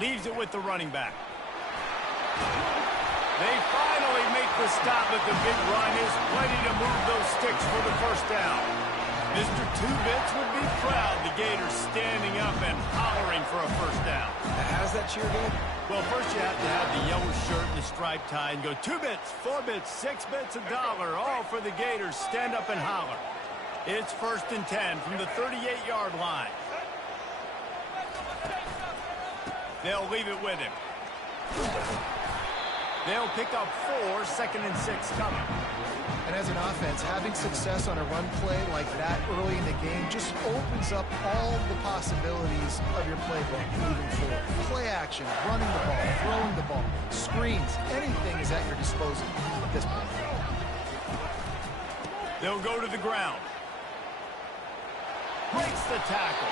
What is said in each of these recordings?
Leaves it with the running back. They finally make the stop at the big run. Is plenty to move those sticks for the first down. Mr. Two-Bits would be proud. The Gators standing up and hollering for a first down. How's that cheer go? Well, first you have to have the yellow shirt and the striped tie and go 2 bits, 4 bits, 6 bits, $1, all for the Gators. Stand up and holler. It's 1st and 10 from the 38-yard line. They'll leave it with him. They'll pick up 4, 2nd and 6 coming. And as an offense, having success on a run play like that early in the game just opens up all the possibilities of your playbook moving forward. Play action, running the ball, throwing the ball, screens, anything is at your disposal at this point. They'll go to the ground. Breaks the tackle.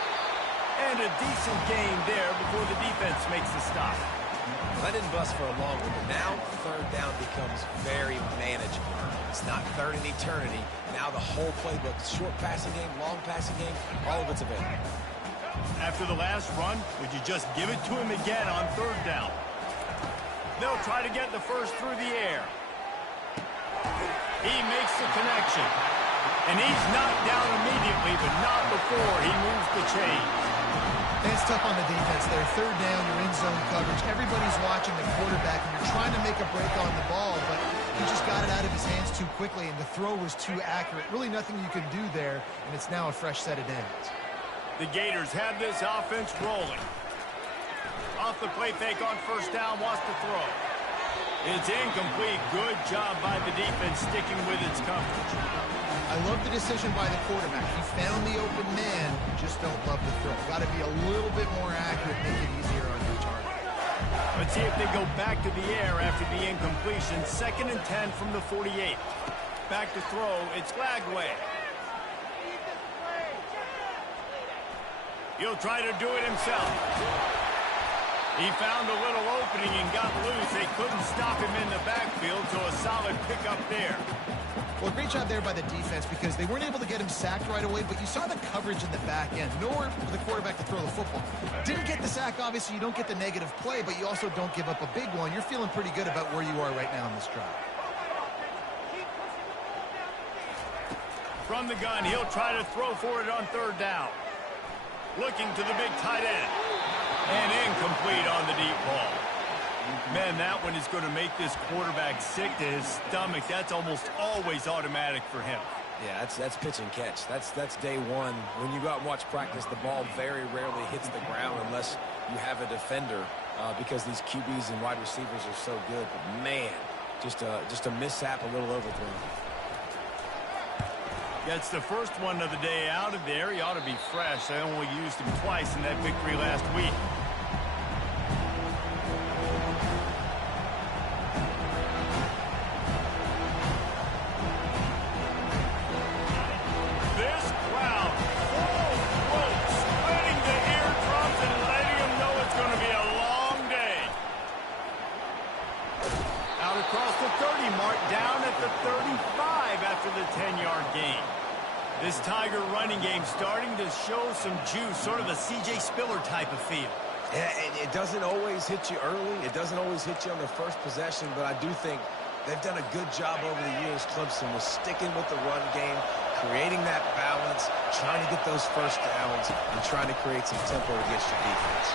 And a decent gain there before the defense makes the stop. That didn't bust for a long one, but now 3rd down becomes very manageable. It's not 3rd and eternity. Now the whole playbook, short passing game, long passing game, all of it's available. After the last run, would you just give it to him again on 3rd down? They'll try to get the first through the air. He makes the connection. And he's knocked down immediately, but not before he moves the chains. It's tough on the defense there. 3rd down, you're in zone coverage. Everybody's watching the quarterback, and you're trying to make a break on the ball, but he just got it out of his hands too quickly, and the throw was too accurate. Really nothing you can do there, and it's now a fresh set of downs. The Gators have this offense rolling. Off the play fake on 1st down, wants to throw. It's incomplete. Good job by the defense sticking with its coverage. I love the decision by the quarterback. He found the open man, just don't love the throw. Got to be a little bit more accurate, make it easier on your target. Let's see if they go back to the air after the incompletion. 2nd and 10 from the 48. Back to throw. It's Lagway. He'll try to do it himself. He found a little opening and got loose. They couldn't stop him in the backfield, so a solid pickup there. Well, great job there by the defense because they weren't able to get him sacked right away, but you saw the coverage in the back end. Nowhere for the quarterback to throw the football. Didn't get the sack, obviously. You don't get the negative play, but you also don't give up a big one. You're feeling pretty good about where you are right now in this drive. From the gun, he'll try to throw for it on 3rd down. Looking to the big tight end. And incomplete on the deep ball. Man, that one is going to make this quarterback sick to his stomach. That's almost always automatic for him. Yeah, that's pitch and catch. That's day one. When you go out and watch practice, the ball very rarely hits the ground unless you have a defender because these QBs and wide receivers are so good. But man, just a mishap, a little overthrown. Gets the first one of the day out of there. He ought to be fresh. They only used him twice in that victory last week. This crowd full throat, splitting the eardrums and letting them know it's going to be a long day. Out across the 30 mark, down at the 35 after the 10-yard gain. This Tiger running game starting to show some juice, sort of a C.J. Spiller type of feel. Yeah, and it doesn't always hit you early. It doesn't always hit you on the first possession, but I do think they've done a good job over the years, Clemson, with sticking with the run game, creating that balance, trying to get those first downs, and trying to create some tempo against your defense.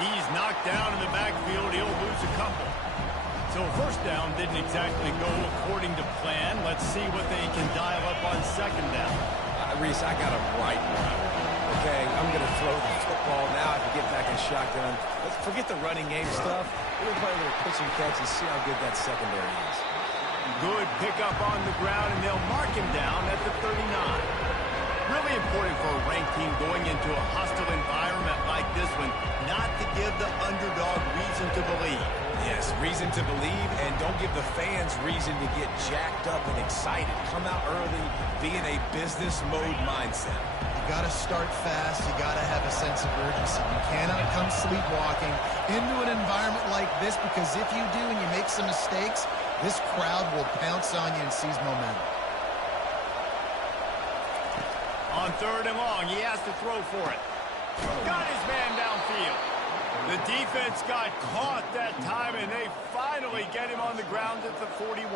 He's knocked down in the backfield. He'll lose a couple. So first down didn't exactly go according to plan. Let's see what they can dial up on 2nd down. Reese, I got him right now. Okay, I'm going to throw the football. Now I can get back in shotgun. Let's forget the running game stuff. We're going to play a little pitch and catch and see how good that secondary is. Good pickup on the ground, and they'll mark him down at the 39. Really important for a ranked team going into a hostile environment like this one, not to give the underdog reason to believe. Yes, reason to believe, and don't give the fans reason to get jacked up and excited. Come out early, be in a business mode mindset. You got to start fast. You got to have a sense of urgency. You cannot come sleepwalking into an environment like this because if you do and you make some mistakes, this crowd will pounce on you and seize momentum. On 3rd and long, he has to throw for it. Got his man downfield. The defense got caught that time, and they finally get him on the ground at the 41.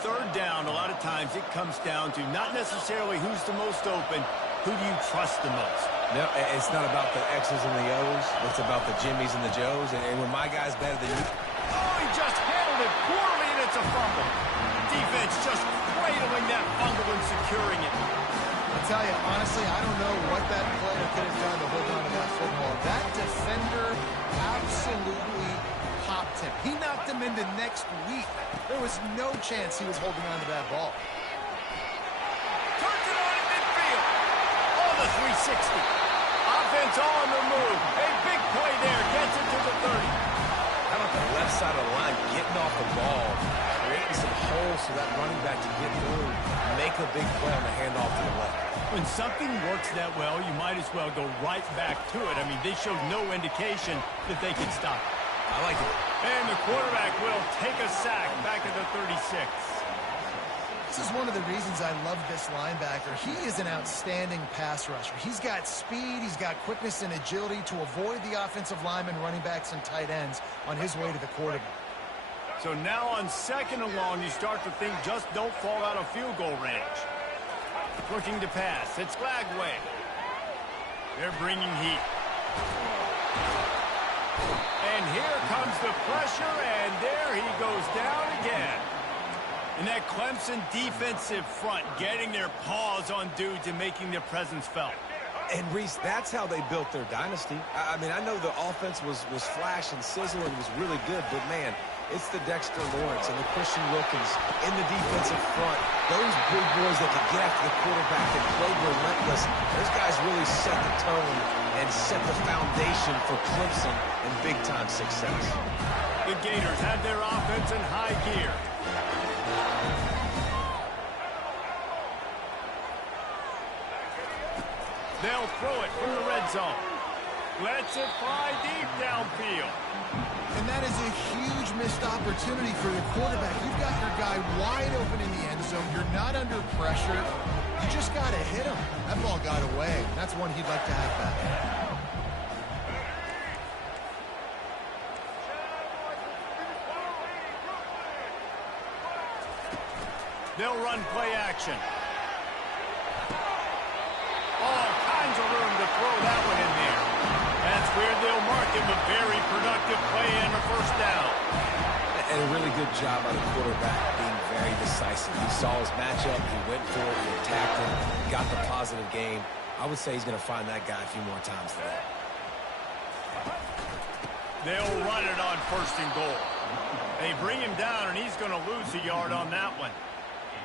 Third down, a lot of times it comes down to not necessarily who's the most open, who do you trust the most? No, it's not about the X's and the O's. It's about the Jimmies and the Joes. And when my guy's better than you... Oh, he just handled it poorly, and it's a fumble. Defense just cradling that fumble and securing it. I'll tell you, honestly, I don't know what that player could have done to hold on to that football. That defender absolutely popped him. He knocked him into next week. There was no chance he was holding on to that ball. Turns it on in midfield. On the 360. Offense on the move. A big play there. Gets it to the 30. How about the left side of the line getting off the ball, creating some holes so that running back can get through, make a big play on the handoff to the left. When something works that well, you might as well go right back to it. I mean, they showed no indication that they could stop it. I like it. And the quarterback will take a sack back at the 36. This is one of the reasons I love this linebacker. He is an outstanding pass rusher. He's got speed, he's got quickness and agility to avoid the offensive linemen, running backs, and tight ends on his way to the quarterback. So now on second and long, you start to think just don't fall out of field goal range. Looking to pass. It's Glagway. They're bringing heat. And here comes the pressure, and there he goes down again. And that Clemson defensive front getting their paws on dudes and making their presence felt. And, Reese, that's how they built their dynasty. I mean, I know the offense was flash and sizzle and was really good, but, man, it's the Dexter Lawrence and the Christian Wilkins in the defensive front. Those big boys that can get after the quarterback and play relentless. Those guys really set the tone and set the foundation for Clemson and big-time success. The Gators had their offense in high gear. They'll throw it from the red zone. Lets it fly deep downfield. And that is a huge missed opportunity for the quarterback. You've got your guy wide open in the end zone. You're not under pressure. You just got to hit him. That ball got away. That's one he'd like to have back. They'll run play action. All kinds of room to throw that one in there. That's where they'll mark him a very productive play and a first down. And a really good job by the quarterback being very decisive. He saw his matchup, he went for it, he attacked him, got the positive gain. I would say he's going to find that guy a few more times today. They'll run it on first and goal. They bring him down, and he's going to lose a yard on that one.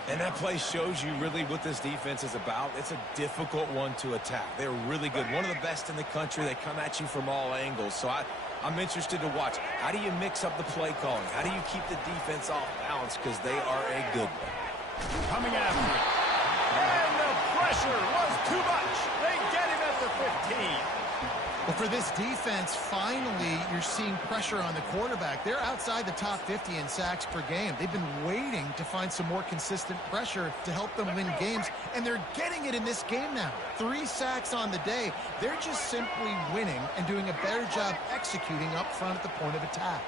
And that play shows you really what this defense is about. It's a difficult one to attack. They're really good. One of the best in the country. They come at you from all angles. So I'm interested to watch. How do you mix up the play calling? How do you keep the defense off balance? Because they are a good one. Coming after it. And the pressure was too much. They get him at the 15. Well, for this defense, finally, you're seeing pressure on the quarterback. They're outside the top 50 in sacks per game. They've been waiting to find some more consistent pressure to help them win games, and they're getting it in this game now. 3 sacks on the day. They're just simply winning and doing a better job executing up front at the point of attack.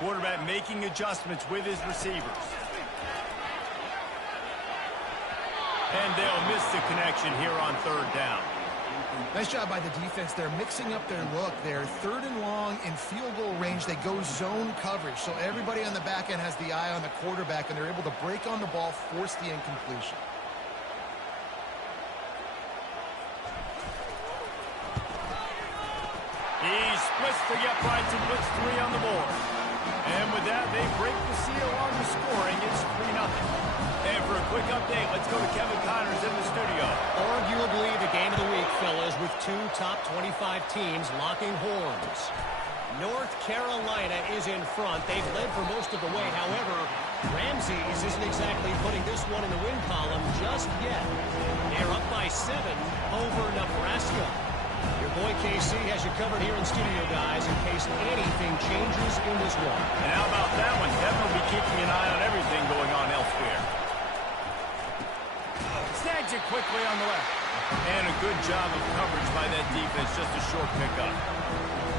Quarterback making adjustments with his receivers. And they'll miss the connection here on third down. Nice job by the defense. They're mixing up their look. They're third and long in field goal range. They go zone coverage. So everybody on the back end has the eye on the quarterback, and they're able to break on the ball, force the incompletion. He splits the uprights and puts 3 on the board. And with that, they break the seal on the scoring. It's 3-0. And for a quick update, let's go to Kevin Connors in the studio. Arguably the game of the week, fellas, with 2 top 25 teams locking horns. North Carolina is in front. They've led for most of the way. However, Ramses isn't exactly putting this one in the win column just yet. They're up by 7 over Nebraska. Your boy KC has you covered here in studio, guys, in case anything changes in this one. And how about that one? Kevin will be keeping an eye on everything going on elsewhere. Snags it quickly on the left. And a good job of coverage by that defense, just a short pickup.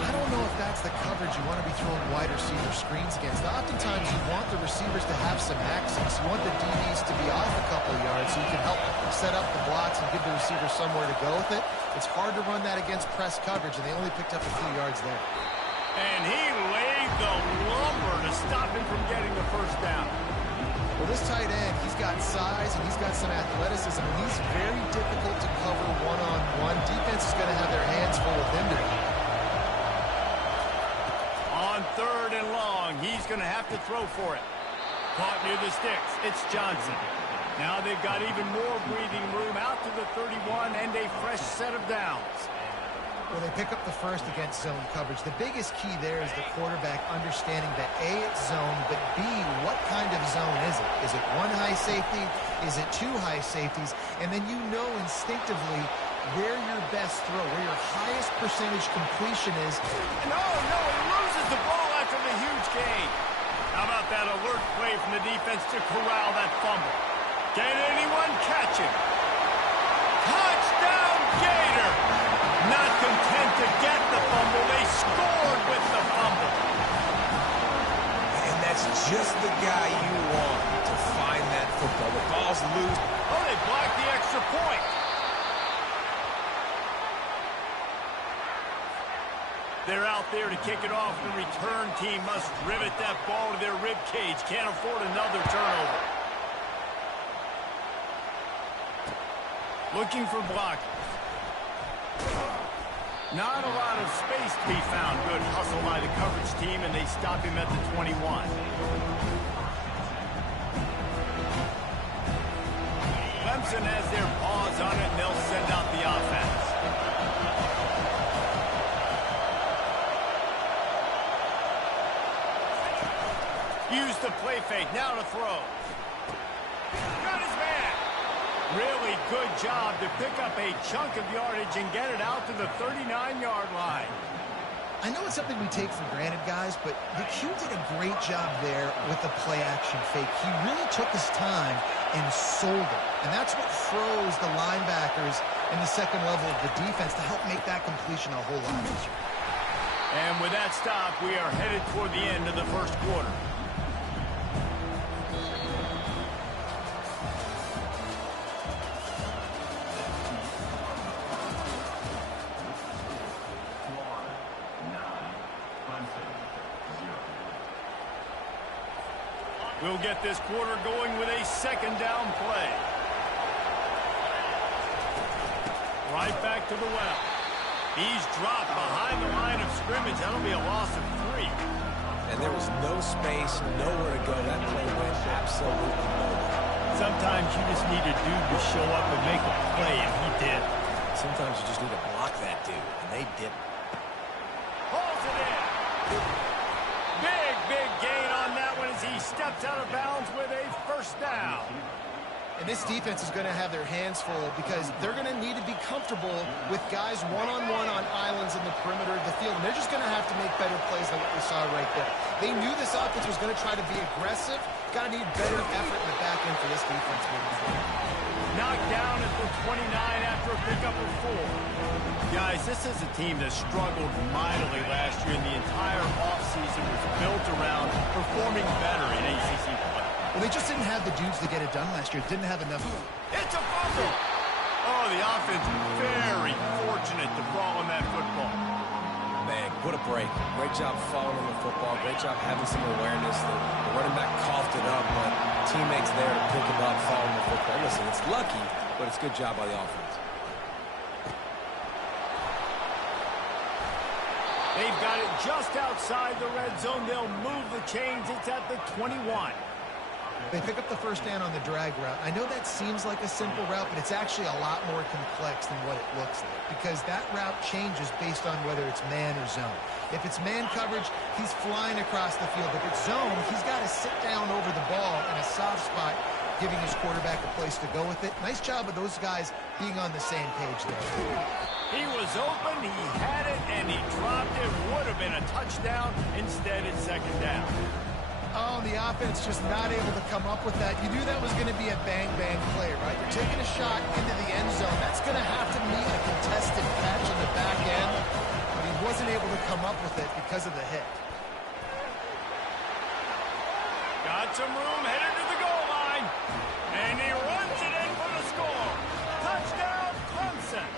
I don't know if that's the coverage you want to be throwing wide receiver screens against. Oftentimes, you want the receivers to have some access. You want the DBs to be off a couple of yards so you can help set up the blocks and give the receiver somewhere to go with it. It's hard to run that against press coverage, and they only picked up a few yards there. And he laid the lumber to stop him from getting the first down. Well, this tight end, he's got size and he's got some athleticism, and he's very difficult to cover one-on-one. Defense is going to have their hands full with him today. On 3rd and long, he's going to have to throw for it. Caught near the sticks. It's Johnson. Now they've got even more breathing room out to the 31 and a fresh set of downs. Well, they pick up the first against zone coverage. The biggest key there is the quarterback understanding that A, it's zone, but B, what kind of zone is it? Is it one high safety? Is it two high safeties? And then you know instinctively where your best throw, where your highest percentage completion is. No, he loses the ball after the huge gain. How about that alert play from the defense to corral that fumble? Can anyone catch it? Touchdown, Gator! Not content to get the fumble, they scored with the fumble. And that's just the guy you want to find that football. The ball's loose. Oh, they blocked the extra point. They're out there to kick it off. The return team must rivet that ball to their rib cage. Can't afford another turnover. Looking for blocking. Not a lot of space to be found. Good hustle by the coverage team, and they stop him at the 21. Clemson has their paws on it, and they'll send out the offense. Use the play fake. Now to throw. Got his man. Really good job to pick up a chunk of yardage and get it out to the 39-yard line. I know it's something we take for granted, guys, but the Q did a great job there with the play-action fake. He really took his time and sold it. And that's what froze the linebackers in the second level of the defense to help make that completion a whole lot easier. And with that stop, we are headed toward the end of the first quarter. We'll get this quarter going with a second down play. Right back to the well. He's dropped behind the line of scrimmage. That'll be a loss of 3. And there was no space, nowhere to go. That play went absolutely nowhere. Sometimes you just need a dude to show up and make a play, and he did. Sometimes you just need to block that dude, and they didn't. Pulls it in. Big gain on that one as he steps out of bounds with a first down. And this defense is going to have their hands full because they're going to need to be comfortable with guys one-on-one on islands in the perimeter of the field. And they're just going to have to make better plays than what we saw right there. They knew this offense was going to try to be aggressive. Got to need better effort in the back end for this defense moving forward. Knocked down at the 29 after a pickup of 4. Guys, this is a team that struggled mightily last year, and the entire offseason was built around performing better in ACC play. Well, they just didn't have the dudes to get it done last year. Didn't have enough. It's a fumble. Oh, the offense very fortunate to fall on that football. Man, what a break. Great job following the football. Great job having some awareness. The running back coughed it up, but teammates there to pick him up, following the football. Listen, it's lucky, but it's a good job by the offense. They've got it just outside the red zone. They'll move the chains. It's at the 21. They pick up the first down on the drag route. I know that seems like a simple route, but it's actually a lot more complex than what it looks like because that route changes based on whether it's man or zone. If it's man coverage, he's flying across the field. If it's zone, he's got to sit down over the ball in a soft spot, giving his quarterback a place to go with it. Nice job of those guys being on the same page there. He was open, he had it, and he dropped it. Would have been a touchdown. Instead, it's second down. Oh, the offense just not able to come up with that. You knew that was going to be a bang-bang play, right? You're taking a shot into the end zone. That's going to have to meet a contested catch on the back end, but he wasn't able to come up with it because of the hit. Got some room, headed to the goal line. And he runs it in for the score. Touchdown, Clemson.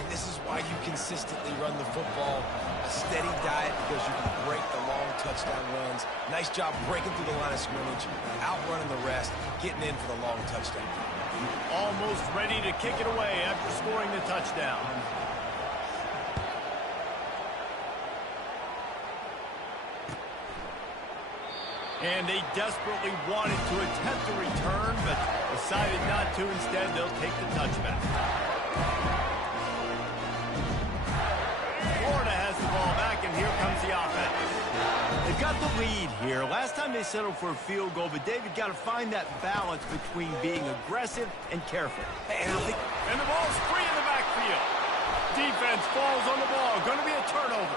And this is why you consistently run the football. A steady diet because you can break the long touchdown runs. Nice job breaking through the line of scrimmage, outrunning the rest, getting in for the long touchdown. Almost ready to kick it away after scoring the touchdown. And they desperately wanted to attempt a return, but decided not to. Instead, they'll take the touchback. Florida has the ball back, and here comes the offense. They've got the lead here. Last time they settled for a field goal, but David got to find that balance between being aggressive and careful. And the ball's free in the backfield. Defense falls on the ball. Going to be a turnover.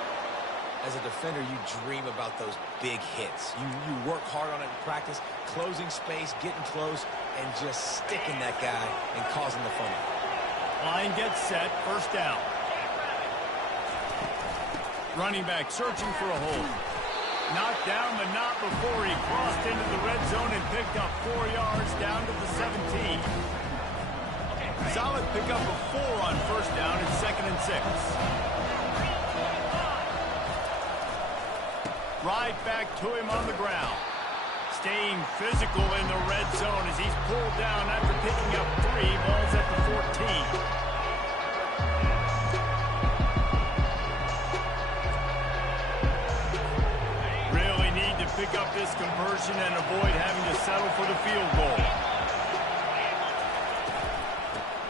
As a defender, you dream about those big hits. You work hard on it in practice, closing space, getting close, and just sticking that guy and causing the fumble. Line gets set, first down. Running back searching for a hole. Knocked down, but not before he crossed into the red zone and picked up 4 yards down to the 17. Solid pickup of 4 on first down and 2nd and 6. Right back to him on the ground. Staying physical in the red zone as he's pulled down after picking up 3. Balls at the 14. Really need to pick up this conversion and avoid having to settle for the field goal.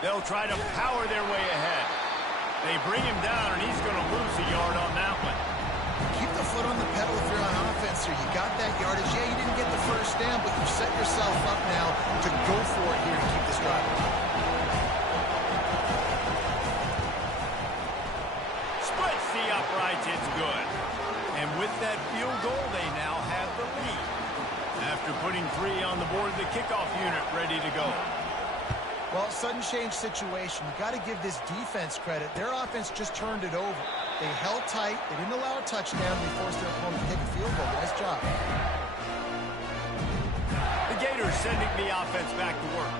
They'll try to power their way ahead. They bring him down, and he's going to lose a yard on that one. Keep the foot on the pedal if you're on offense here. You got that yardage. Yeah, you didn't get the first down, but you've set yourself up now to go for it here and keep this drive alive. Splits the uprights. It's good. And with that field goal, they now have the lead. After putting 3 on the board, the kickoff unit ready to go. Well, sudden change situation. You got to give this defense credit. Their offense just turned it over. They held tight. They didn't allow a touchdown. They forced their opponent to take a field goal. Nice job. The Gators sending the offense back to work.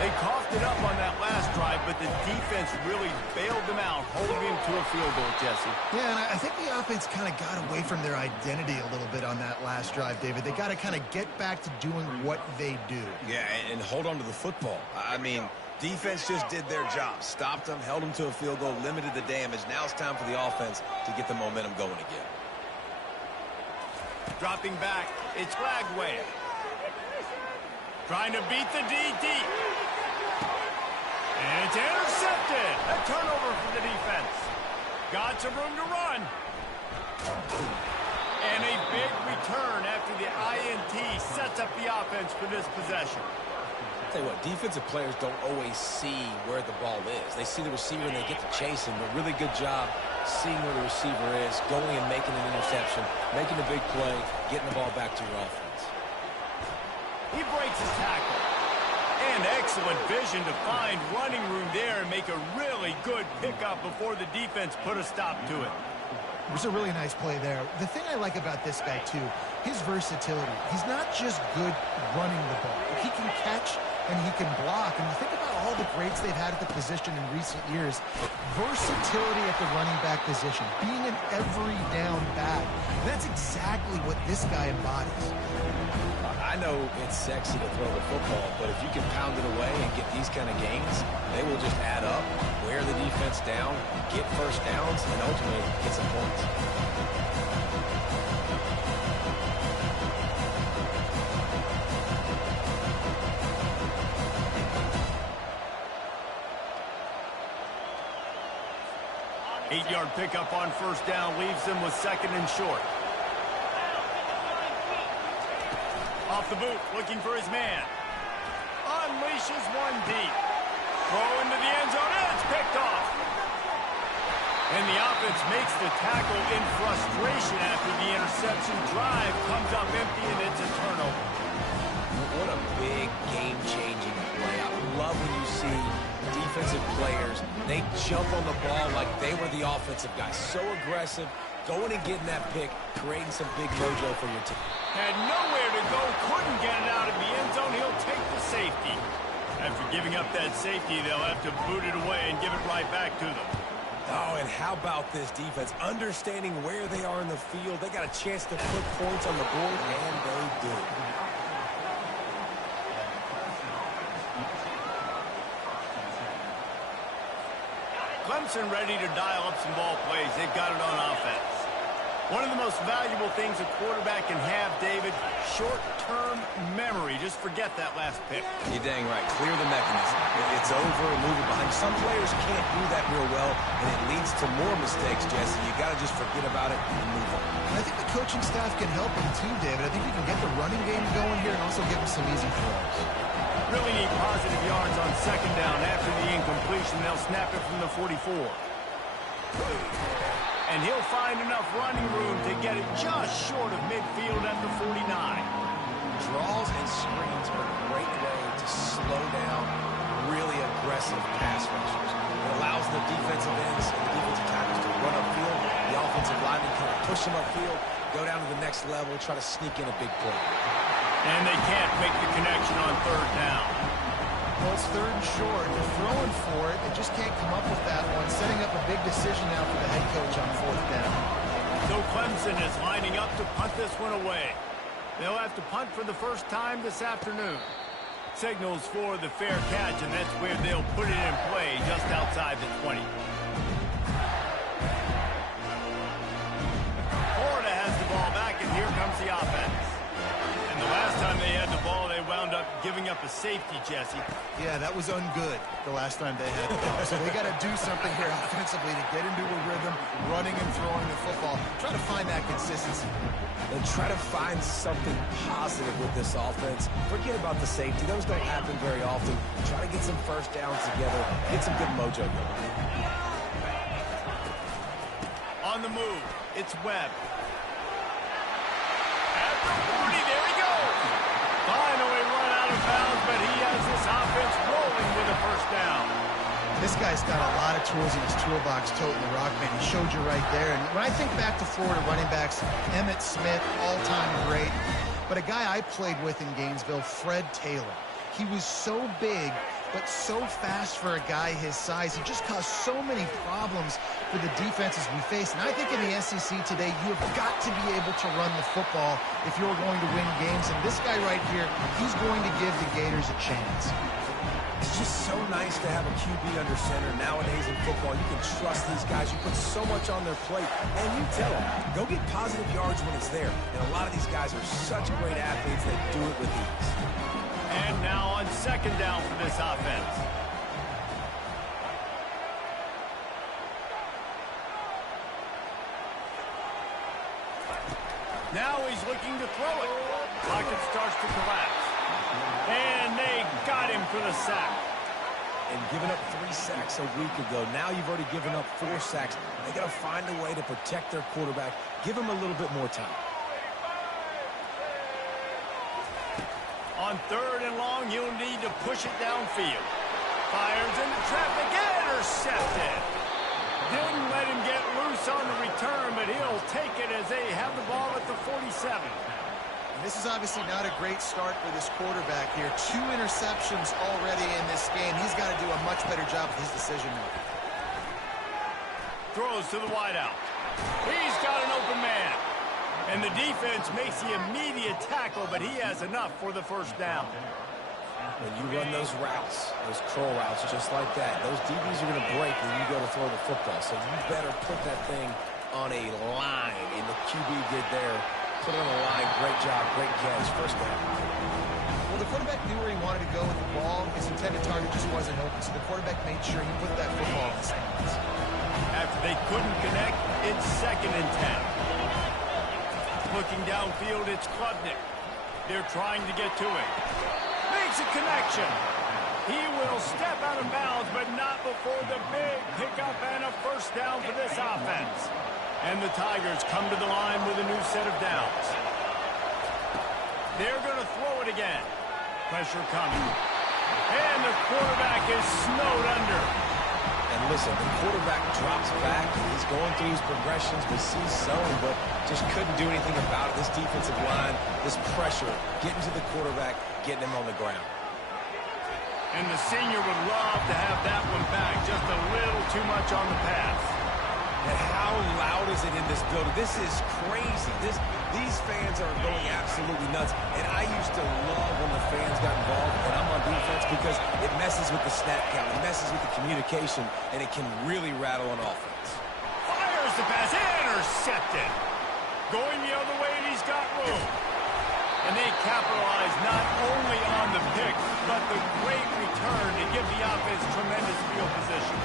They coughed it up on that last drive, but the defense really bailed them out, holding him to a field goal, Jesse. Yeah, and I think the offense kind of got away from their identity a little bit on that last drive, David. They got to kind of get back to doing what they do. Yeah, and hold on to the football. I mean, defense just did their job. Stopped them, held them to a field goal, limited the damage. Now it's time for the offense to get the momentum going again. Dropping back, it's Glagway. Trying to beat the D deep. And it's intercepted. A turnover for the defense. Got some room to run. And a big return after the INT sets up the offense for this possession. Tell you what, defensive players don't always see where the ball is. They see the receiver and they get to chase him. A really good job seeing where the receiver is, going and making an interception, making a big play, getting the ball back to your offense. He breaks his tackle. And excellent vision to find running room there and make a really good pickup before the defense put a stop to it. It was a really nice play there. The thing I like about this guy, too, his versatility. He's not just good running the ball. He can catch and he can block. And you think about all the greats they've had at the position in recent years. Versatility at the running back position. Being an every down back. That's exactly what this guy embodies. I know it's sexy to throw the football, but if you can pound it away and get these kind of gains, they will just add up, wear the defense down, get first downs, and ultimately get some points. Eight-yard pickup on first down leaves them with 2nd and short. Off the boot, looking for his man. Unleashes one deep. Throw into the end zone, and it's picked off. And the offense makes the tackle in frustration after the interception. Drive comes up empty, and it's a turnover. What a big game-changing play. I love when you see defensive players, they jump on the ball like they were the offensive guys. So aggressive, going and getting that pick, creating some big mojo for your team. Had nowhere to go, couldn't get it out of the end zone. He'll take the safety. After giving up that safety, they'll have to boot it away and give it right back to them. Oh, and how about this defense? Understanding where they are in the field. They got a chance to put points on the board, and they do. Clemson ready to dial up some ball plays. They've got it on offense. One of the most valuable things a quarterback can have, David, short-term memory. Just forget that last pick. You're dang right. Clear the mechanism. It's over and move it behind. Some players can't do that real well, and it leads to more mistakes, Jesse. You got to just forget about it and move on. I think the coaching staff can help him too, David. I think you can get the running game going here and also give him some easy throws. Really need positive yards on second down. After the incompletion, they'll snap it from the 44. And he'll find enough running room to get it just short of midfield at the 49. Draws and screens are a great way to slow down really aggressive pass rushers. It allows the defensive ends and the defensive tackles to run upfield. The offensive linemen can push them upfield, go down to the next level, try to sneak in a big play. And they can't make the connection on third down. Well, it's third and short. They're throwing for it. They just can't come up with that one. Setting up a big decision now for the head coach on fourth down. So Clemson is lining up to punt this one away. They'll have to punt for the first time this afternoon. Signals for the fair catch, and that's where they'll put it in play just outside the 20. Florida has the ball back, and here comes the offense. And the last time they had the ball, they wound up giving up a safety, Jesse. Yeah, that was ungood the last time they had the ball. So they got to do something here offensively to get into a rhythm, running and throwing the football. Try to find that consistency. And try to find something positive with this offense. Forget about the safety. Those don't happen very often. Try to get some first downs together. Get some good mojo going. On the move, it's Webb. At the 40, there he goes. Finally run out of bounds, but he has this offense rolling with a first down. This guy's got a lot of tools in his toolbox, toting the rock, man. He showed you right there. And when I think back to Florida running backs, Emmitt Smith, all-time great. But a guy I played with in Gainesville, Fred Taylor. He was so big, but so fast for a guy his size. He just caused so many problems for the defenses we face. And I think in the SEC today, you have got to be able to run the football if you're going to win games. And this guy right here, he's going to give the Gators a chance. It's just so nice to have a QB under center. Nowadays in football, you can trust these guys. You put so much on their plate, and you tell them, go get positive yards when it's there. And a lot of these guys are such great athletes that do it with ease. And now on second down for this offense. Now he's looking to throw it. Pocket starts to collapse. And they got him for the sack. And giving up 3 sacks a week ago. Now you've already given up 4 sacks. They got to find a way to protect their quarterback. Give him a little bit more time. On third and long, you'll need to push it downfield. Fires into traffic, intercepted. Didn't let him get loose on the return, but he'll take it as they have the ball at the 47. And this is obviously not a great start for this quarterback here. 2 interceptions already in this game. He's got to do a much better job with his decision-making. Throws to the wideout. He's got an open man. And the defense makes the immediate tackle, but he has enough for the first down. When you run those routes, those curl routes just like that, those DBs are going to break when you go to throw the football. So you better put that thing on a line. And the QB did there. Put it on a line. Great job. Great catch. First down. Well, the quarterback knew where he wanted to go with the ball. His intended target just wasn't open, so the quarterback made sure he put that football in his hands. After they couldn't connect, it's 2nd and 10. Looking downfield, it's Klubnik. They're trying to get to him. Makes a connection. He will step out of bounds, but not before the big pickup and a first down for this offense. And the Tigers come to the line with a new set of downs. They're going to throw it again. Pressure coming. And the quarterback is snowed under. And listen, the quarterback drops back. He's going through his progressions with zone, but just couldn't do anything about it. This defensive line, this pressure, getting to the quarterback, getting him on the ground. And the senior would love to have that one back. Just a little too much on the pass. And how loud is it in this building? This is crazy. These fans are going absolutely nuts. And I used to love when the fans got involved, and I'm on defense, because it messes with the snap count. It messes with the communication, and it can really rattle an offense. Fires the pass. Intercepted. Going the other way, and he's got room. And they capitalize not only on the pick, but the great return to give the offense tremendous field position.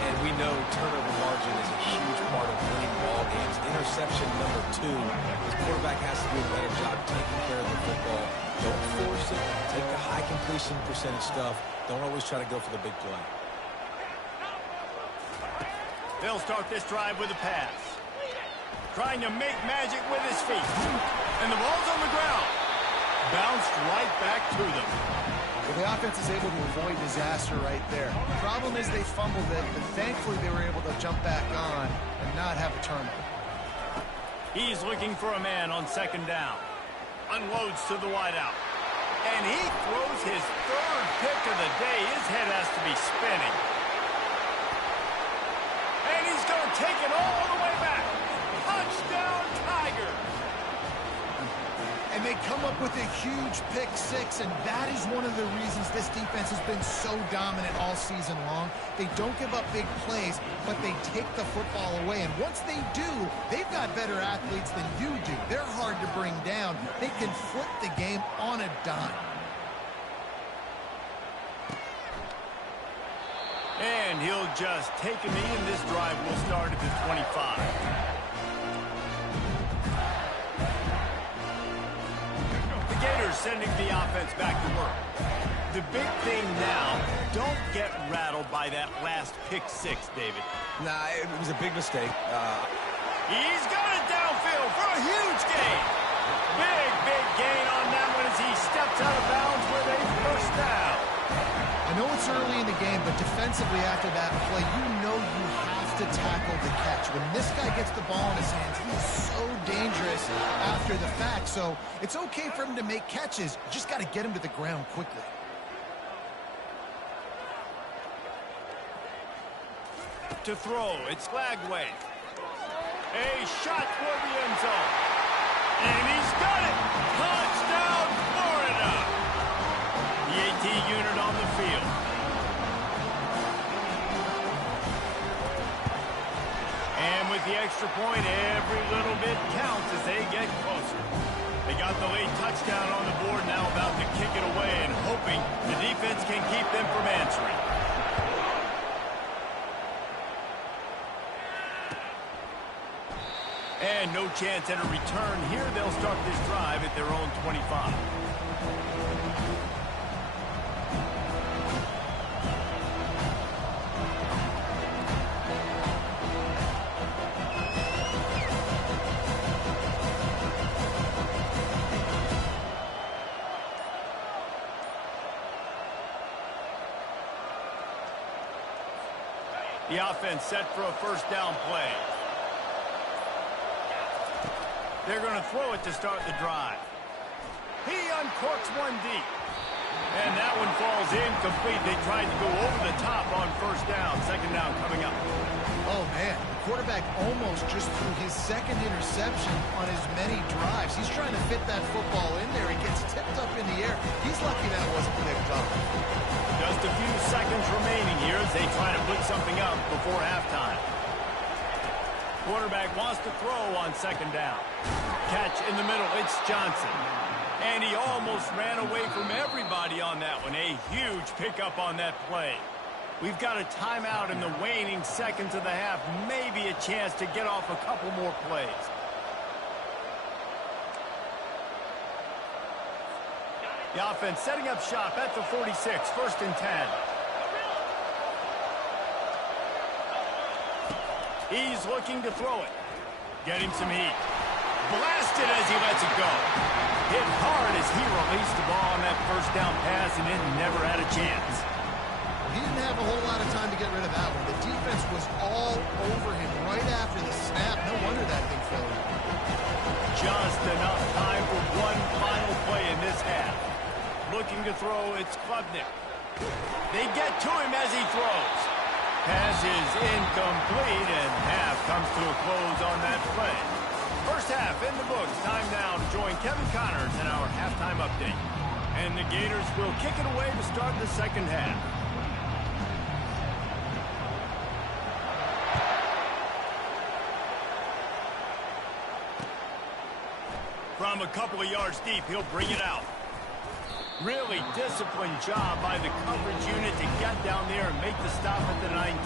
And we know turnover margin is a huge part of winning ball games. Interception number 2. This quarterback has to do a better job taking care of the football. Don't force it. Take the high completion percentage stuff. Don't always try to go for the big play. They'll start this drive with a pass. Trying to make magic with his feet. And the ball's on the ground. Bounced right back to them. Well, the offense is able to avoid disaster right there. The problem is they fumbled it, but thankfully they were able to jump back on and not have a turnover. He's looking for a man on second down. Unloads to the wideout. And he throws his third pick of the day. His head has to be spinning. And he's going to take it all the way back. Touchdown, Tiger. And they come up with a huge pick six, and that is one of the reasons this defense has been so dominant all season long. They don't give up big plays, but they take the football away. And once they do, they've got better athletes than you do. They're hard to bring down. They can flip the game on a dime. And he'll just take a knee, and this drive will start at the 25. Gators sending the offense back to work. The big thing now, don't get rattled by that last pick six, David. Nah, it was a big mistake. He's got it downfield for a huge gain. Big gain on that one as he steps out of bounds with a first down. I know it's early in the game, but defensively after that play, you know you have to tackle the catch. When this guy gets the ball in his hands, he's so dangerous after the fact. So it's okay for him to make catches. You just got to get him to the ground quickly. To throw, it's Flagway. A shot toward the end zone. And he's got it. Touchdown, Florida. The AT unit on the field. And with the extra point, every little bit counts as they get closer. They got the late touchdown on the board, now about to kick it away and hoping the defense can keep them from answering. And no chance at a return here. They'll start this drive at their own 25. The offense set for a first down play. They're going to throw it to start the drive. He uncorks one deep. And that one falls incomplete. They tried to go over the top on first down. Second down coming up. Oh, man. The quarterback almost just threw his second interception on as many drives. He's trying to fit that football in there. It gets tipped up in the air. He's lucky that wasn't picked up. Just a few seconds remaining here as they try to put something up before halftime. Quarterback wants to throw on second down. Catch in the middle. It's Johnson. And he almost ran away from everybody on that one. A huge pickup on that play. We've got a timeout in the waning seconds of the half. Maybe a chance to get off a couple more plays. The offense setting up shop at the 46, 1st and 10. He's looking to throw it. Getting some heat. Blasted as he lets it go. Hit hard as he released the ball on that 1st down pass and then never had a chance. He didn't have a whole lot of time to get rid of that one. The defense was all over him right after the snap. No wonder that thing fell in. Just enough time for one final play in this half. Looking to throw, it's Klubnik. They get to him as he throws. Pass is incomplete, and half comes to a close on that play. 1st half in the books. Time now to join Kevin Connors in our halftime update. And the Gators will kick it away to start the 2nd half. From a couple of yards deep, he'll bring it out. Really disciplined job by the coverage unit to get down there and make the stop at the 19.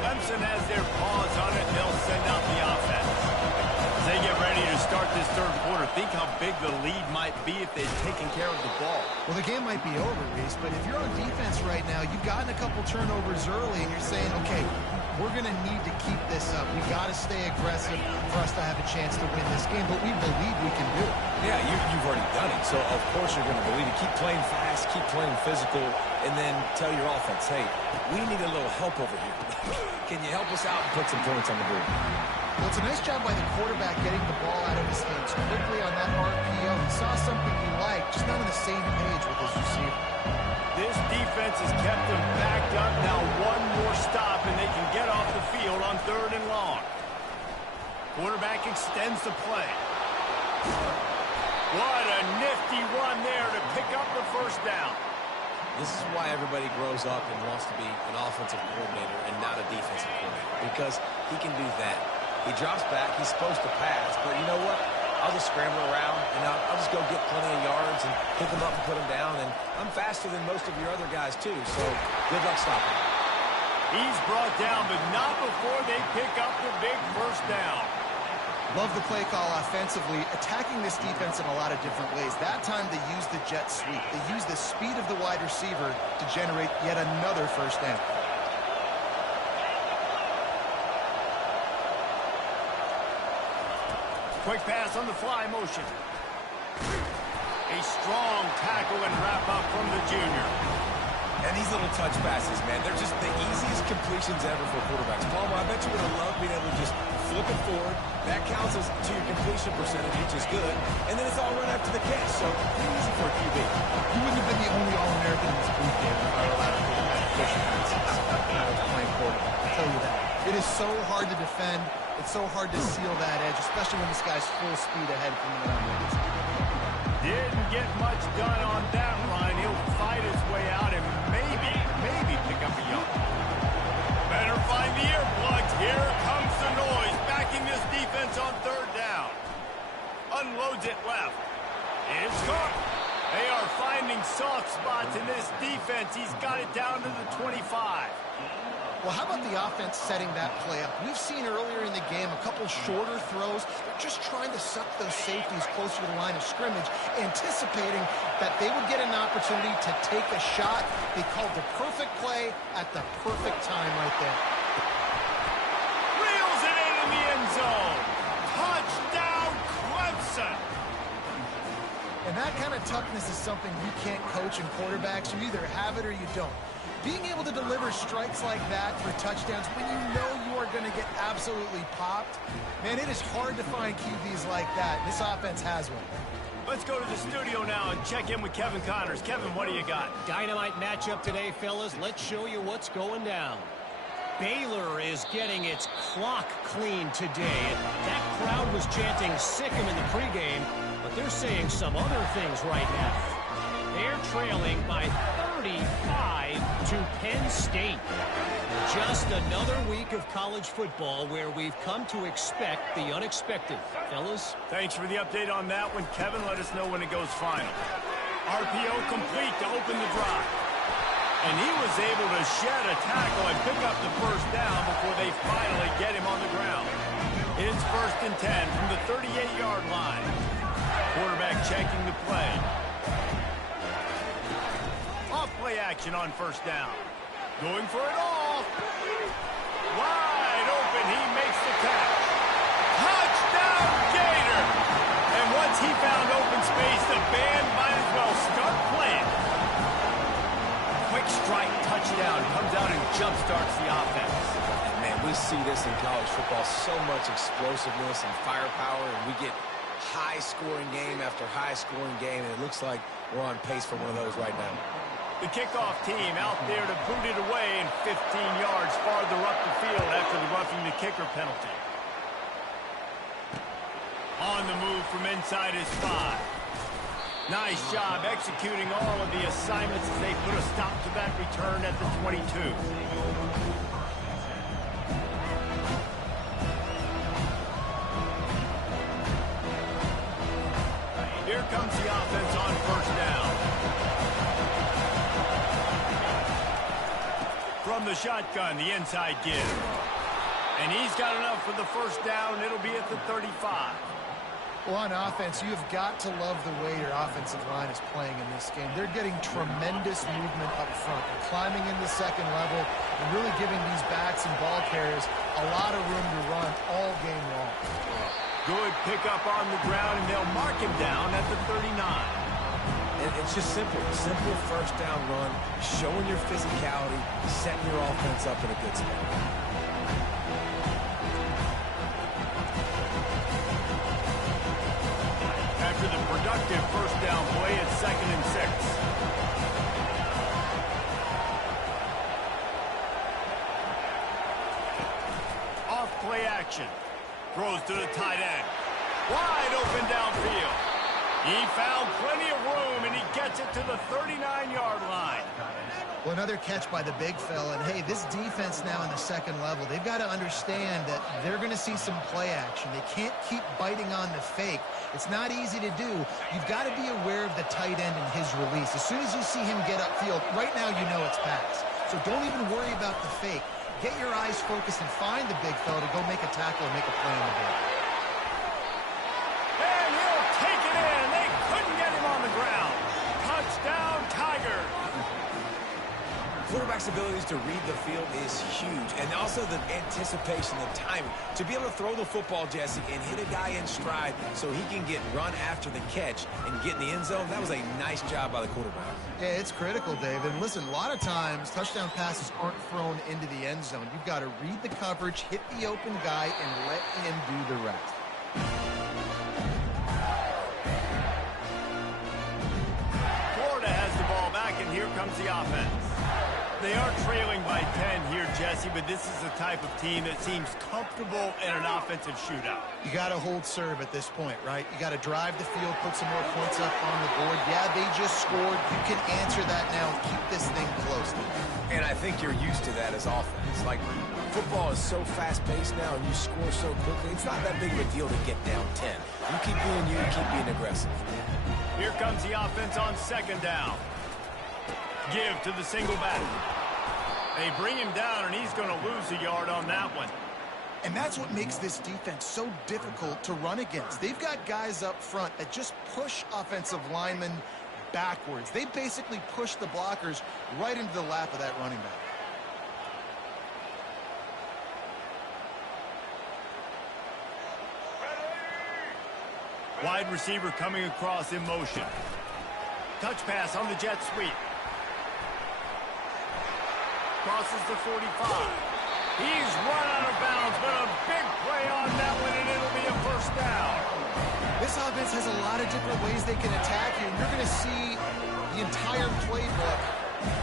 Clemson has their paws on it. They'll send out the offense. As they get ready to start this 3rd quarter, think how big the lead might be if they'd taken care of the ball. Well, the game might be over, Reese, but if you're on defense right now, you've gotten a couple turnovers early, and you're saying, okay, we're going to need to keep this up. We got to stay aggressive for us to have a chance to win this game, but we believe we can do it. Yeah, you've already done it, so of course you're going to believe it. Keep playing fast, keep playing physical, and then tell your offense, hey, we need a little help over here. Can you help us out and put some points on the board? Well, it's a nice job by the quarterback getting the ball out of his hands quickly on that RPO. He saw something he liked, just not on the same page with his receiver. This defense has kept them backed up. Now one more stop, and they can get off the field on 3rd and long. Quarterback extends the play. What a nifty run there to pick up the 1st down. This is why everybody grows up and wants to be an offensive coordinator and not a defensive coordinator, because he can do that. He drops back. He's supposed to pass, but you know what? I'll just scramble around, and I'll just go get plenty of yards and pick them up and put them down, and I'm faster than most of your other guys, too, so good luck stopping. He's brought down, but not before they pick up the big 1st down. Love the play call offensively, attacking this defense in a lot of different ways. That time they used the jet sweep. They used the speed of the wide receiver to generate yet another 1st down. Quick pass on the fly motion. A strong tackle and wrap up from the junior. And these little touch passes, man, they're just the easiest completions ever for quarterbacks. Palmer, I bet you would have loved being able to just flip it forward. That counts as to your completion percentage, which is good. And then it's all run after the catch, so pretty easy for a QB. You wouldn't have been the only All-American in this booth game if I were allowed to do that efficient passes when I was playing quarterback. I'll tell you that. It is so hard to defend. It's so hard to seal that edge, especially when this guy's full speed ahead from the line. Didn't get much done on that run. He'll fight his way out and maybe pick up a yard. Better find the earplugs. Here comes the noise. Backing this defense on 3rd down. Unloads it left. It's caught. They are finding soft spots in this defense. He's got it down to the 25. Well, how about the offense setting that play up? We've seen earlier in the game a couple shorter throws. They're just trying to suck those safeties closer to the line of scrimmage, anticipating that they would get an opportunity to take a shot. They called the perfect play at the perfect time right there. Reels it in the end zone. Touchdown, Clemson. And that kind of toughness is something you can't coach in quarterbacks. You either have it or you don't. Being able to deliver strikes like that for touchdowns when you know you are going to get absolutely popped, man, it is hard to find QBs like that. This offense has one. Let's go to the studio now and check in with Kevin Connors. Kevin, what do you got? Dynamite matchup today, fellas. Let's show you what's going down. Baylor is getting its clock cleaned today. That crowd was chanting "sick 'em" in the pregame, but they're saying some other things right now. They're trailing by 35 to Penn State. Just another week of college football where we've come to expect the unexpected. Fellas? Thanks for the update on that one, Kevin. Let us know when it goes final. RPO complete to open the drive. And he was able to shed a tackle and pick up the first down before they finally get him on the ground. It's 1st and 10 from the 38-yard line. Quarterback checking the play. Off play action on 1st down. Going for it all. Wide open. He makes the catch. Touchdown, Gator! And once he found open space, the band might as well start playing. Quick strike touchdown comes out and jump-starts the offense. And man, we see this in college football, so much explosiveness and firepower, and we get high-scoring game after high-scoring game, and it looks like we're on pace for one of those right now. The kickoff team out there to boot it away and 15 yards farther up the field after the roughing the kicker penalty. On the move from inside his 5. Nice job executing all of the assignments as they put a stop to that return at the 22. Here comes the offense on 1st down. From the shotgun, the inside give. And he's got enough for the 1st down. It'll be at the 35. Well, on offense, you have got to love the way your offensive line is playing in this game. They're getting tremendous movement up front. They're climbing in the second level and really giving these backs and ball carriers a lot of room to run all game long. Good pickup on the ground, and they'll mark him down at the 39. And it's just simple 1st down run, showing your physicality, setting your offense up in a good spot. After the productive 1st down play, it's 2nd and 6. Off play action. Throws to the tight end. Wide open downfield. He found plenty of room, and he gets it to the 39-yard line. Well, another catch by the big fella. And, hey, this defense now in the second level, they've got to understand that they're going to see some play action. They can't keep biting on the fake. It's not easy to do. You've got to be aware of the tight end and his release. As soon as you see him get upfield, right now you know it's pass. So don't even worry about the fake. Get your eyes focused and find the big fella to go make a tackle and make a play on the ball. And he'll take it in. They couldn't get him on the ground. Touchdown, Tigers. Quarterback's abilities to read the field is huge, and also the anticipation, the timing. To be able to throw the football, Jesse, and hit a guy in stride so he can get run after the catch and get in the end zone, that was a nice job by the quarterback. Yeah, it's critical, David. And listen, a lot of times touchdown passes aren't thrown into the end zone. You've got to read the coverage, hit the open guy, and let him do the rest. Florida has the ball back, and here comes the offense. They are trailing by 10 here, Jesse, but this is the type of team that seems comfortable in an offensive shootout. You got to hold serve at this point, right? You got to drive the field, put some more points up on the board. Yeah, they just scored. You can answer that now and keep this thing close. And I think you're used to that as offense. Like, football is so fast-paced now, and you score so quickly, it's not that big of a deal to get down 10. You keep being you, keep being aggressive. Here comes the offense on 2nd down. Give to the single back. They bring him down, and he's going to lose a yard on that one. And that's what makes this defense so difficult to run against. They've got guys up front that just push offensive linemen backwards. They basically push the blockers right into the lap of that running back. Wide receiver coming across in motion. Touch pass on the jet sweep. Crosses the 45. He's run out of bounds, but a big play on that one, and it'll be a 1st down. This offense has a lot of different ways they can attack you, and you're going to see the entire playbook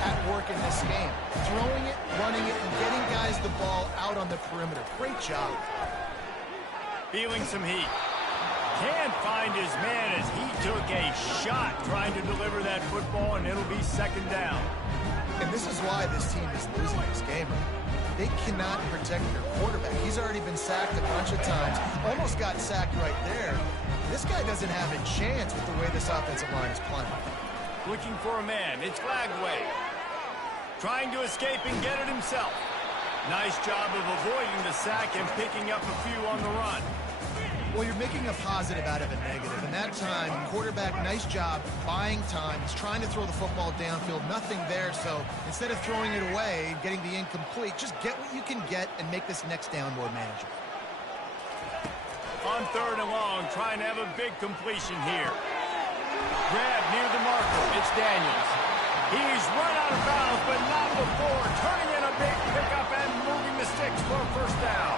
at work in this game. Throwing it, running it, and getting guys the ball out on the perimeter. Great job. Feeling some heat. Can't find his man as he took a shot trying to deliver that football, and it'll be 2nd down. And this is why this team is losing this game. They cannot protect their quarterback. He's already been sacked a bunch of times. Almost got sacked right there. This guy doesn't have a chance with the way this offensive line is playing. Looking for a man. It's Lagway. Trying to escape and get it himself. Nice job of avoiding the sack and picking up a few on the run. Well, you're making a positive out of a negative. And that time, quarterback, nice job buying time. He's trying to throw the football downfield. Nothing there. So instead of throwing it away, getting the incomplete, just get what you can get and make this next down more manageable. On 3rd and long, trying to have a big completion here. Grab near the marker. It's Daniels. He's run out of bounds, but not before. Turning in a big pickup and moving the sticks for a first down.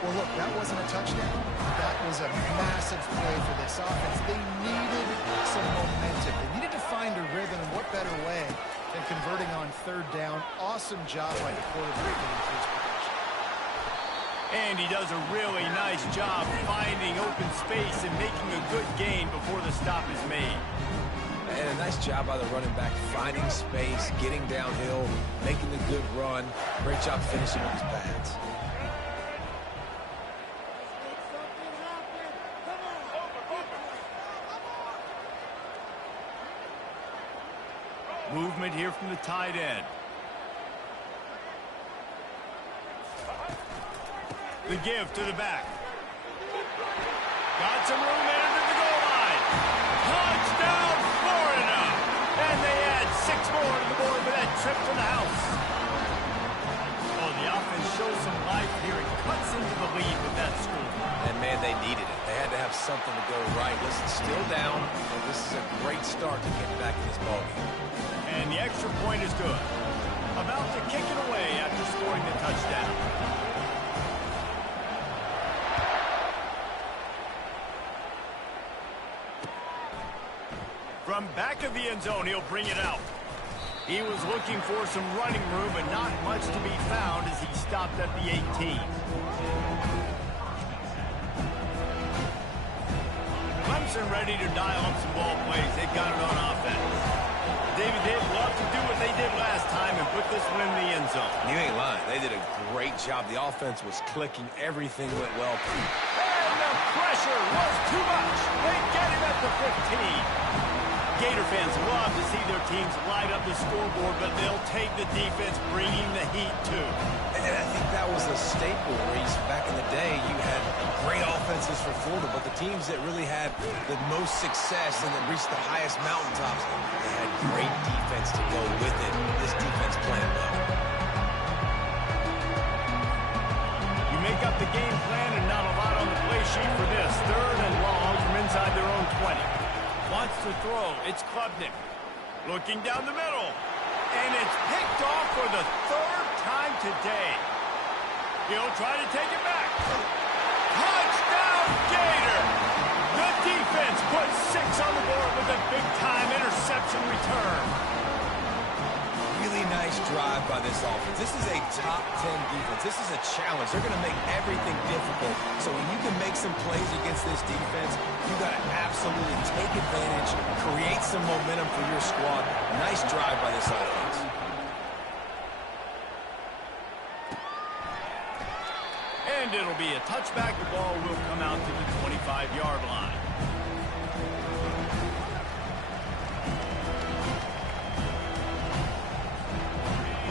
Well, look, that wasn't a touchdown. That was a massive play for this offense. They needed some momentum. They needed to find a rhythm, and what better way than converting on 3rd down. Awesome job by the quarterback in his position. And he does a really nice job finding open space and making a good gain before the stop is made. And a nice job by the running back, finding space, getting downhill, making a good run. Great job finishing with his pads. Movement here from the tight end. The give to the back. Got some room there to the goal line. Touchdown, Florida! And they add 6 more to the board with that trip to the house. Oh, the offense shows some life here. It cuts into the lead with that score. And, man, they needed it. They had to have something to go right. Listen, still down, and this is a great start to get back in this ballgame. And the extra point is good. About to kick it away after scoring the touchdown. From back of the end zone, he'll bring it out. He was looking for some running room, but not much to be found as he stopped at the 18. Clemson ready to dial up some ball plays. They've got it on offense. David, they'd love to do what they did last time and put this one in the end zone. You ain't lying. They did a great job. The offense was clicking. Everything went well. And the pressure was too much. They get him at the 15. Gator fans love to see their teams light up the scoreboard, but they'll take the defense bringing the heat too. And I think that was a staple, Reese. Back in the day, you had great offenses for Florida, but the teams that really had the most success and that reached the highest mountaintops, they had great defense to go with it. This defense playing well. You make up the game plan and not a lot on the play sheet for this. 3rd and long from inside their own 20. Wants to throw. It's Klubnik. Looking down the middle. And it's picked off for the 3rd time today. He'll try to take it back. Touchdown, Gator! The defense puts 6 on the board with a big-time interception return. Really nice drive by this offense. This is a top 10 defense. This is a challenge. They're going to make everything difficult. So when you can make some plays against this defense, you got to absolutely take advantage, create some momentum for your squad. Nice drive by this offense. And it'll be a touchback. The ball will come out to the 25-yard line.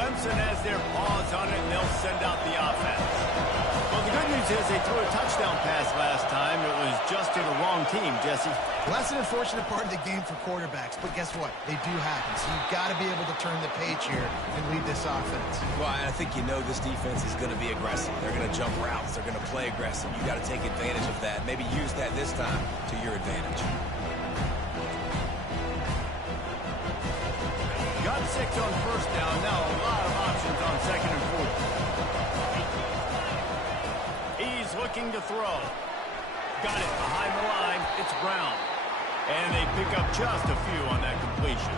Clemson has their paws on it, and they'll send out the offense. Well, the good news is they threw a touchdown pass last time. It was just to the wrong team, Jesse. Well, that's an unfortunate part of the game for quarterbacks, but guess what? They do happen. So you've got to be able to turn the page here and lead this offense. Well, I think you know this defense is going to be aggressive. They're going to jump routes. They're going to play aggressive. You got to take advantage of that. Maybe use that this time to your advantage. Got 6 on 1st down. Now a lot of options on 2nd and 4. He's looking to throw. Got it behind the line. It's Brown. And they pick up just a few on that completion.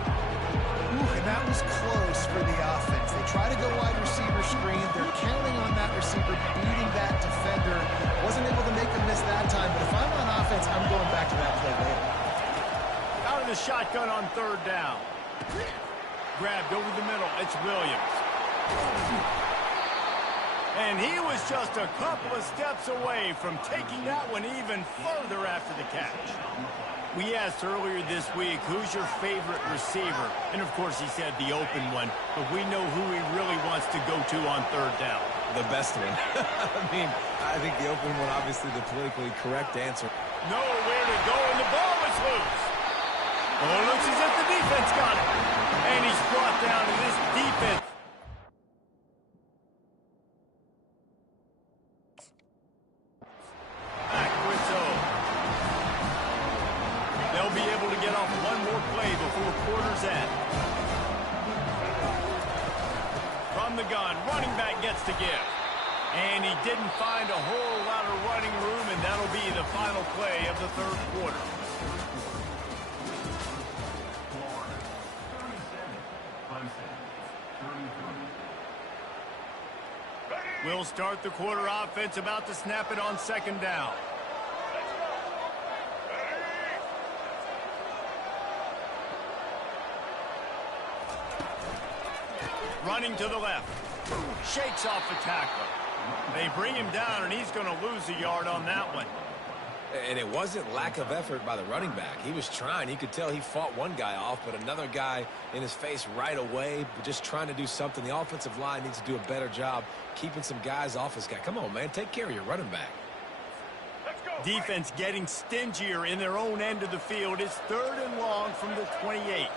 Ooh, and that was close for the offense. They try to go wide receiver screen. They're counting on that receiver beating that defender. Wasn't able to make a miss that time, but if I'm on offense, I'm going back to that play later. Out of the shotgun on 3rd down. Grabbed over the middle. It's Williams. And he was just a couple of steps away from taking that one even further after the catch. We asked earlier this week, who's your favorite receiver? And, of course, he said the open one. But we know who he really wants to go to on third down. The best one. I mean, I think the open one, obviously the politically correct answer. Nowhere to go, and the ball is loose. Oh, it looks as if the defense got it. And he's brought down to this defense. They'll be able to get off one more play before quarter's end. From the gun, running back gets to give. And he didn't find a whole lot of running room, and that'll be the final play of the third quarter. We'll start the quarter offense, about to snap it on second down. Running to the left. Shakes off the tackler. They bring him down, and he's going to lose a yard on that one. And it wasn't lack of effort by the running back. He was trying. You could tell he fought one guy off, but another guy in his face right away, but just trying to do something. The offensive line needs to do a better job keeping some guys off his guy. Come on, man. Take care of your running back. Defense getting stingier in their own end of the field. It's third and long from the 28.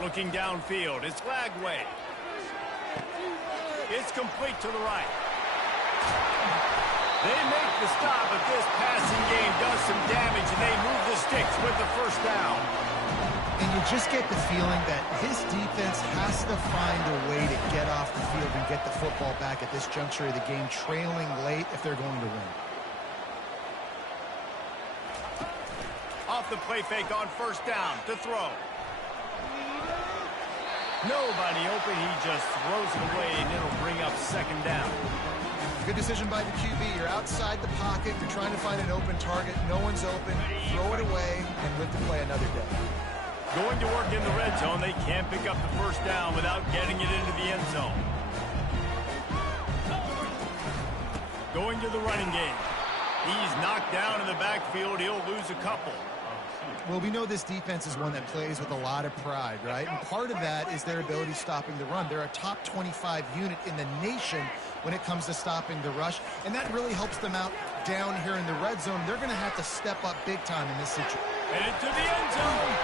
Looking downfield, it's Lagway. It's complete to the right. They make the stop, but this passing game does some damage, and they move the sticks with the first down. And you just get the feeling that this defense has to find a way to get off the field and get the football back at this juncture of the game, trailing late if they're going to win. Off the play fake on first down to throw. Nobody open, he just throws it away, and it'll bring up second down. Good decision by the QB. You're outside the pocket. You're trying to find an open target. No one's open. Throw it away and live to play another day. Going to work in the red zone. They can't pick up the first down without getting it into the end zone. Going to the running game. He's knocked down in the backfield. He'll lose a couple. Well, we know this defense is one that plays with a lot of pride, right? And part of that is their ability stopping the run. They're a top 25 unit in the nation when it comes to stopping the rush, and that really helps them out down here in the red zone. They're going to have to step up big time in this situation. Headed to the end zone.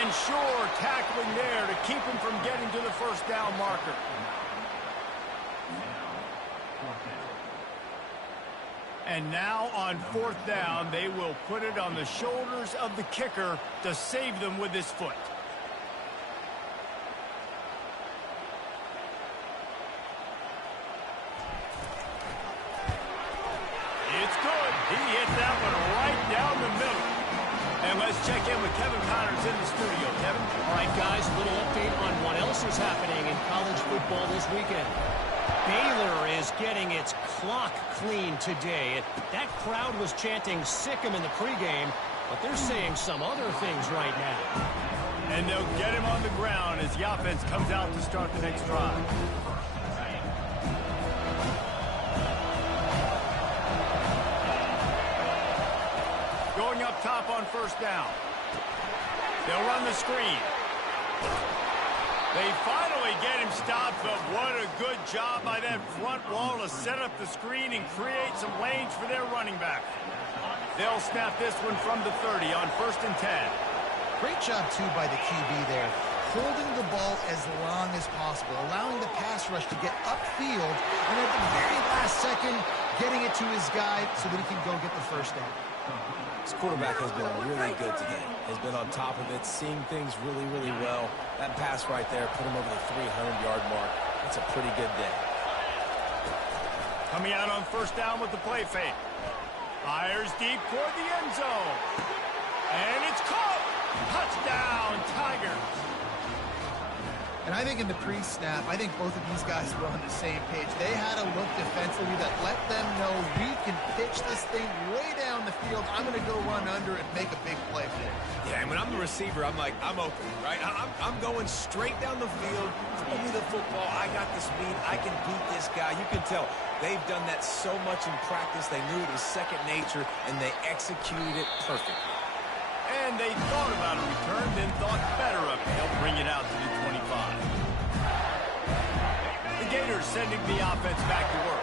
And sure, tackling there to keep him from getting to the first down marker. And now on fourth down, they will put it on the shoulders of the kicker to save them with his foot. It's good. He hit that one right down the middle. And let's check in with Kevin Connors in the studio. Kevin? All right, guys, a little update on what else is happening in college football this weekend. Baylor is getting its clock clean today. That crowd was chanting "sick 'em" in the pregame, but they're saying some other things right now. And they'll get him on the ground as the offense comes out to start the next drive. Going up top on first down. They'll run the screen. They finally get him stopped, but what a good job by that front wall to set up the screen and create some lanes for their running back. They'll snap this one from the 30 on 1st and 10. Great job, too, by the QB there. Holding the ball as long as possible, allowing the pass rush to get upfield, and at the very last second, getting it to his guy so that he can go get the first down. This quarterback has been really good today. Has been on top of it, seeing things really, really well. That pass right there put him over the 300-yard mark. That's a pretty good day. Coming out on first down with the play fake. Fires deep toward the end zone. And it's caught. Touchdown, Tigers. And I think in the pre-snap, I think both of these guys were on the same page. They had a look defensively that let them know we can pitch this thing way down the field. I'm going to go run under and make a big play for it. Yeah, and when I'm the receiver, I'm like, I'm open, right? I'm going straight down the field. Throw me the football. I got the speed. I can beat this guy. You can tell they've done that so much in practice. They knew it was second nature, and they executed it perfectly. And they thought about a return, then thought better of it. They'll bring it out to the 25. The Gators sending the offense back to work.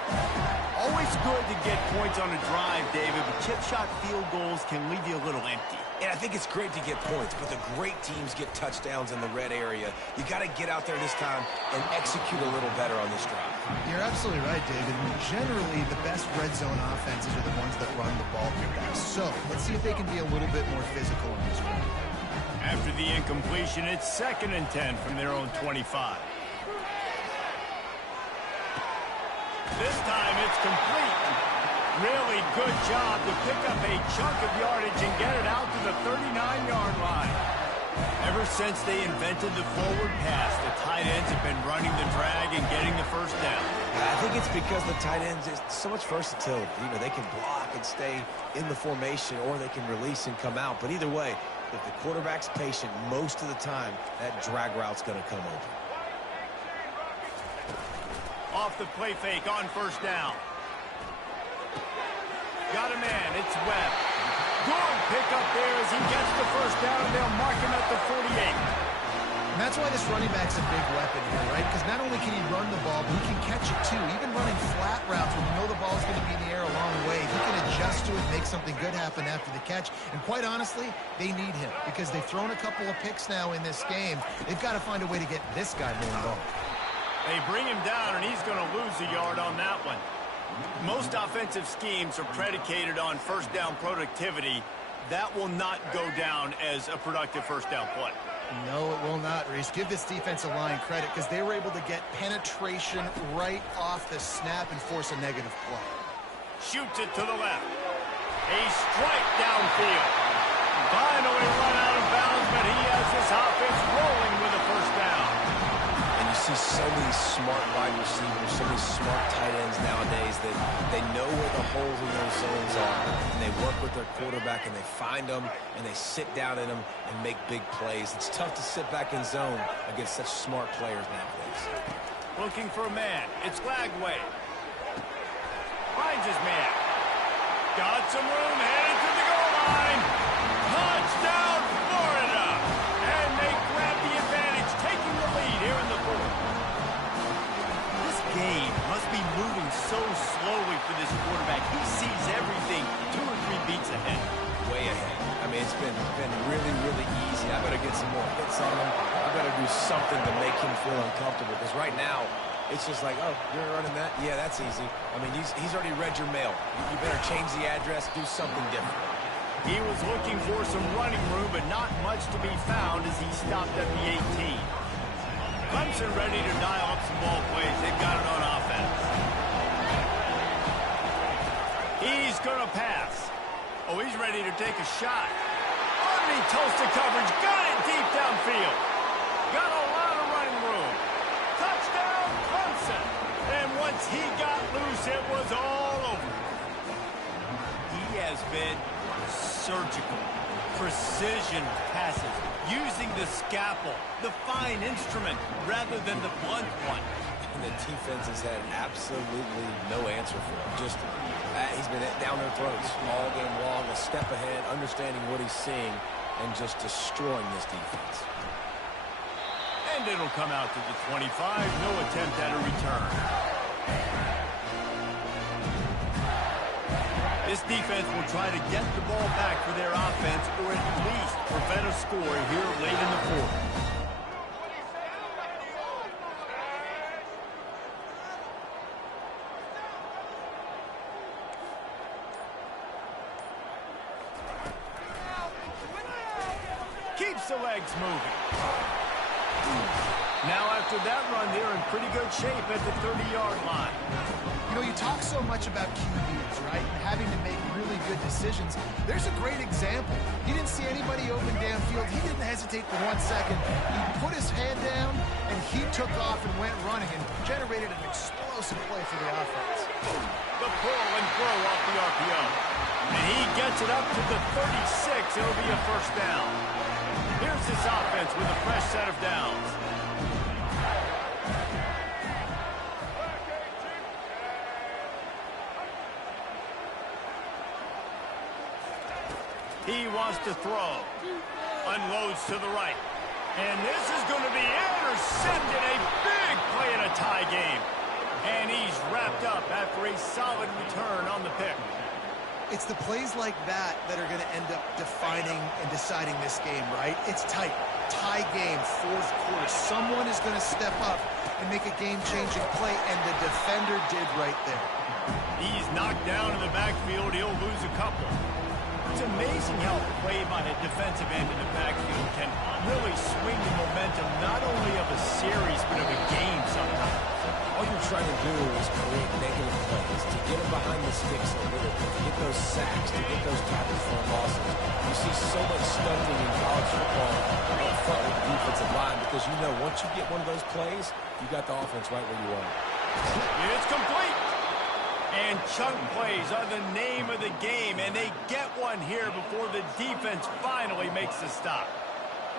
Always good to get points on a drive, David, but chip shot field goals can leave you a little empty. And I think it's great to get points, but the great teams get touchdowns in the red area. You got to get out there this time and execute a little better on this drive. You're absolutely right, David. Generally, the best red zone offenses are the ones that run the ball the best. So let's see if they can be a little bit more physical in this one. After the incompletion, it's 2nd and 10 from their own 25. This time it's complete. Really good job to pick up a chunk of yardage and get it out to the 39-yard line. Ever since they invented the forward pass, the tight ends have been running the drag and getting the first down. I think it's because the tight ends is so much versatility. You know, they can block and stay in the formation, or they can release and come out. But either way, if the quarterback's patient, most of the time, that drag route's going to come open. Off the play fake on first down. Got a man, it's Webb. Good pickup there as he gets the first down, and they'll mark him at the 48. And that's why this running back's a big weapon here, right? Because not only can he run the ball, but he can catch it too. Even running flat routes when you know the ball's going to be in the air a long way, he can adjust to it, make something good happen after the catch. And quite honestly, they need him because they've thrown a couple of picks now in this game. They've got to find a way to get this guy more involved. They bring him down, and he's going to lose a yard on that one. Most offensive schemes are predicated on first down productivity. That will not go down as a productive first down play. No, it will not, Reese. Give this defensive line credit because they were able to get penetration right off the snap and force a negative play. Shoots it to the left. A strike downfield. Finally run out of bounds, but he has this offense rolling with a first down. And you see so many smart wide receivers, so many smart tight ends nowadays that they know where the holes in those zones are, and they work with their quarterback, and they find them, and they sit down in them and make big plays. It's tough to sit back in zone against such smart players nowadays. Looking for a man. It's Lagway. Finds his man. Got some room, headed to the goal line. Touchdown, Florida! And they grab the advantage, taking the lead here in the fourth. This game must be moving so slowly for this quarterback. He sees everything 2 or 3 beats ahead. Way ahead. I mean, it's been really, really easy. I better get some more hits on him. I better do something to make him feel uncomfortable, because right now, it's just like, oh, you're running that? Yeah, that's easy. I mean, he's already read your mail. You better change the address, do something different. He was looking for some running room, but not much to be found as he stopped at the 18. Clemson ready to dial up some ball plays. They've got it on offense. He's going to pass. Oh, he's ready to take a shot. Underneath Tulsa coverage. Got it deep downfield. Got a lot of running room. Touchdown, Clemson. And once he got loose, it was all over. He has been surgical, precision passes, using the scalpel, the fine instrument, rather than the blunt one. And the defense has had absolutely no answer for him. Just, he's been down their throats all game long, a step ahead, understanding what he's seeing, and just destroying this defense. And it'll come out to the 25. No attempt at a return. This defense will try to get the ball back for their offense, or at least prevent a score here late in the fourth. Keeps the legs moving. Now at after that run, they're in pretty good shape at the 30-yard line. You know, you talk so much about QBs, right, and having to make really good decisions. There's a great example. He didn't see anybody open downfield. He didn't hesitate for 1 second. He put his head down, and he took off and went running and generated an explosive play for the offense. The pull and throw off the RPO. And he gets it up to the 36. It'll be a first down. Here's this offense with a fresh set of downs. He wants to throw. Unloads to the right. And this is going to be intercepted. A big play in a tie game. And he's wrapped up after a solid return on the pick. It's the plays like that that are going to end up defining and deciding this game, right? It's tight. Tie game, fourth quarter. Someone is going to step up and make a game-changing play, and the defender did right there. He's knocked down in the backfield. He'll lose a couple. It's amazing how play by a defensive end in the backfield can really swing the momentum not only of a series but of a game sometimes. All you're trying to do is create negative plays, to get them behind the sticks a little bit, to get those sacks, to get those tackles for losses. You see so much stunting in college football up front with the defensive line because you know once you get one of those plays, you got the offense right where you want it. It's complete. And chunk plays are the name of the game, and they get one here before the defense finally makes the stop.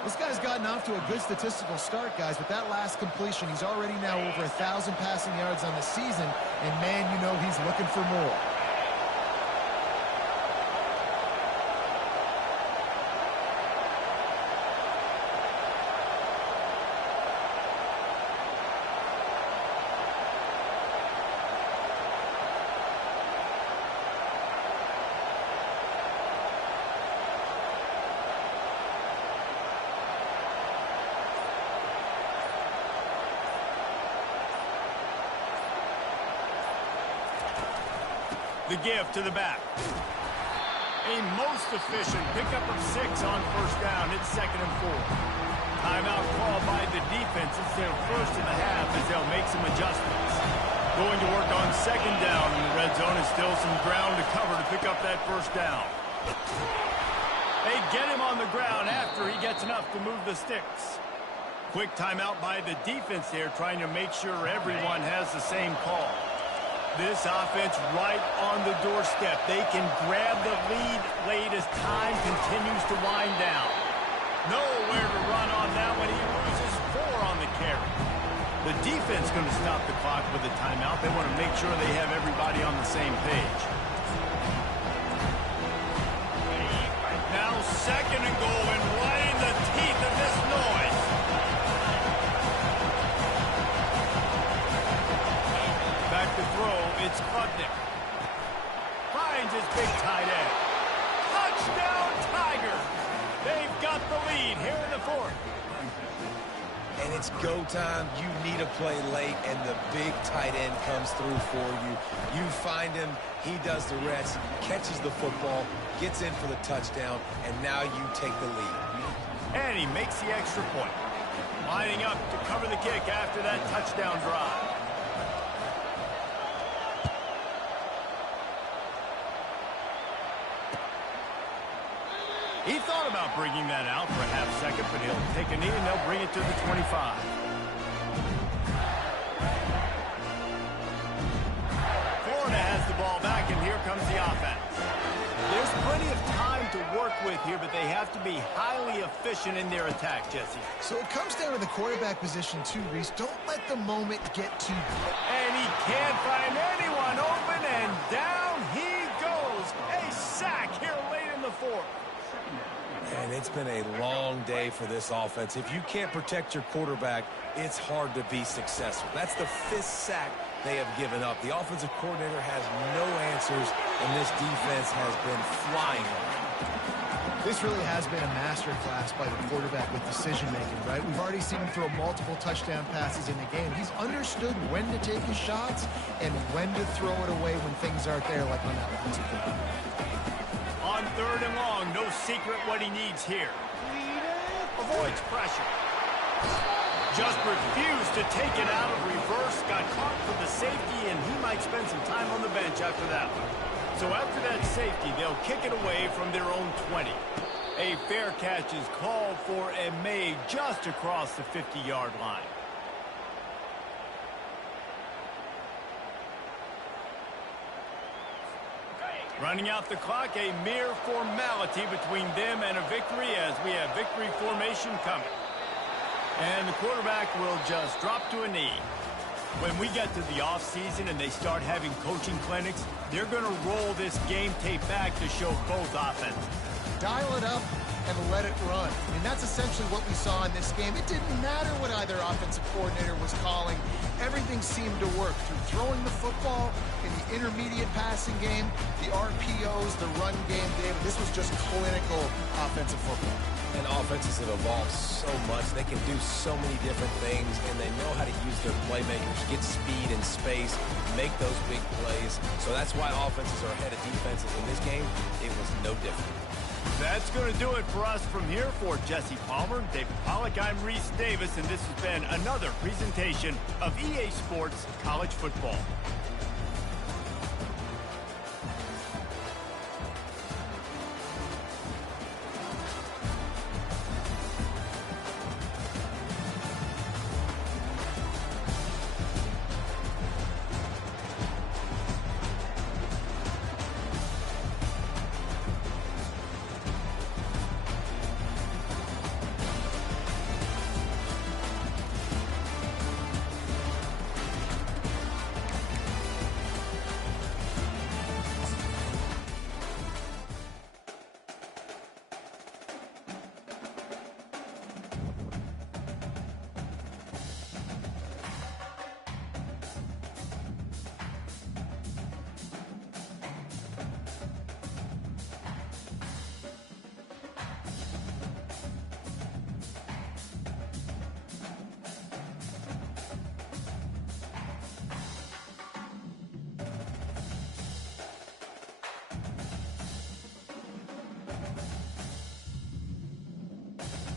This guy's gotten off to a good statistical start, guys. With that last completion, he's already now over 1,000 passing yards on the season, and man, you know he's looking for more. The give to the back. A most efficient pickup of 6 on first down. It's 2nd and 4. Timeout called by the defense. It's their first in the half as they'll make some adjustments. Going to work on 2nd down in the red zone. Is still some ground to cover to pick up that first down. They get him on the ground after he gets enough to move the sticks. Quick timeout by the defense there, trying to make sure everyone has the same call. This offense right on the doorstep. They can grab the lead late as time continues to wind down. Nowhere to run on that one. He loses 4 on the carry. The defense going to stop the clock with a timeout. They want to make sure they have everybody on the same page. Now 2nd and goal, and right in the teeth of this noise. Back to throw, it's Klubnik. Finds his big tight end. Touchdown, Tiger! They've got the lead here in the 4th. And it's go time. You need a play late, and the big tight end comes through for you. You find him, he does the rest, catches the football, gets in for the touchdown, and now you take the lead. And he makes the extra point. Lining up to cover the kick after that touchdown drive. He thought about bringing that out for a half second, but he'll take a knee and they'll bring it to the 25. Florida has the ball back, and here comes the offense. There's plenty of time to work with here, but they have to be highly efficient in their attack, Jesse. So it comes down to the quarterback position too, Reese. Don't let the moment get too big. And he can't find anyone open, and down he goes. A sack here late in the 4th. And it's been a long day for this offense. If you can't protect your quarterback, it's hard to be successful. That's the 5th sack they have given up. The offensive coordinator has no answers, and this defense has been flying. This really has been a masterclass by the quarterback with decision-making, right? We've already seen him throw multiple touchdown passes in the game. He's understood when to take his shots and when to throw it away when things aren't there, like on that last play. On 3rd and long, no secret what he needs here. Avoids pressure. just refused to take it out of reverse, got caught for the safety, and he might spend some time on the bench after that one. So after that safety, they'll kick it away from their own 20. A fair catch is called for and made just across the 50-yard line. Running out the clock, a mere formality between them and a victory as we have victory formation coming. And the quarterback will just drop to a knee. When we get to the offseason and they start having coaching clinics, they're going to roll this game tape back to show both offenses. Dial it up and let it run. And that's essentially what we saw in this game. It didn't matter what either offensive coordinator was calling. Everything seemed to work through throwing the football in the intermediate passing game, the RPOs, the run game, David. This was just clinical offensive football. And offenses have evolved so much. They can do so many different things, and they know how to use their playmakers, get speed and space, make those big plays. So that's why offenses are ahead of defenses. In this game, it was no different. That's going to do it for us from here. For Jesse Palmer, David Pollack, I'm Reese Davis, and this has been another presentation of EA Sports College Football.